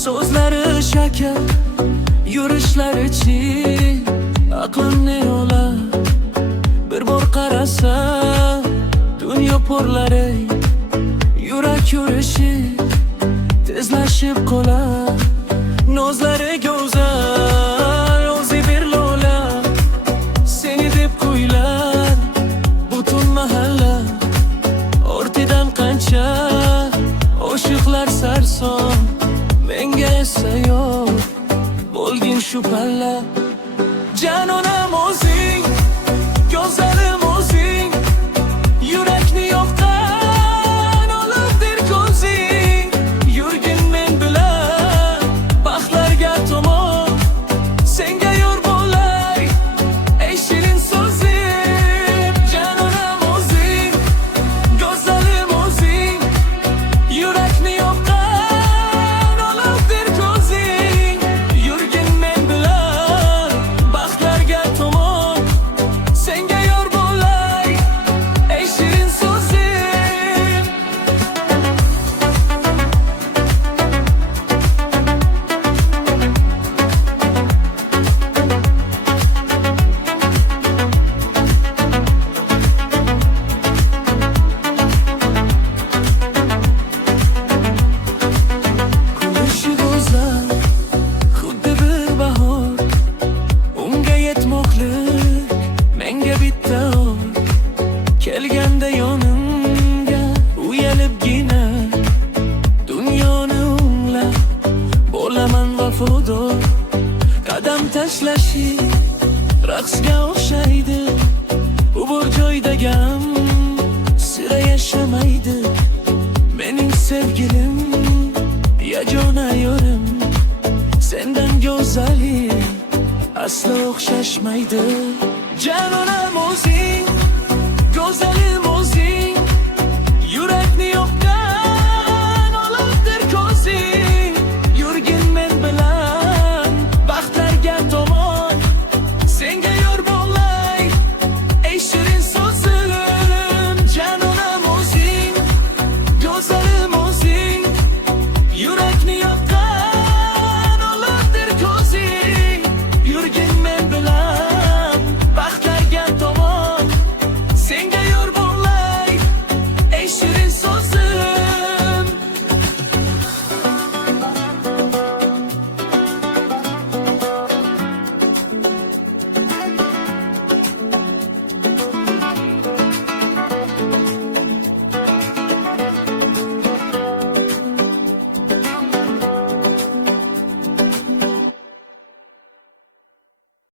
Sözleri şeker, yürüşleri çiğ. Aklım ne ola, bir bor qarasa dünya porlari, yurak yurishi tezlashib qolar. Nozlari go'zal, o'zi bir lola, seni deb kuylar butun mahalla. Ortidan qancha oshiqlar sarson, menga esa yo'q bo'lgin shu palla. Janonam o'zing, go'zalim o'zing, yurakni yoqqan olibdir ko'zing. Yurgin men bilan baxtlarga tomon, senga yo'l bo'lay ey shirin so'zim. Janonam o'zing, go'zalim o'zing, yurakni yoqqan kelganda yonimga uyalibgina dunyoni o'nglab bo'laman vafodor. Qadam tashlashi raqsga o'xshaydi, u bir joyda gam sira yashamaydi. Mening sevgilim, yagona yo'lim, sendan go'zalim aslo o'xshashmaydi. Janonam o'zing, go'zalim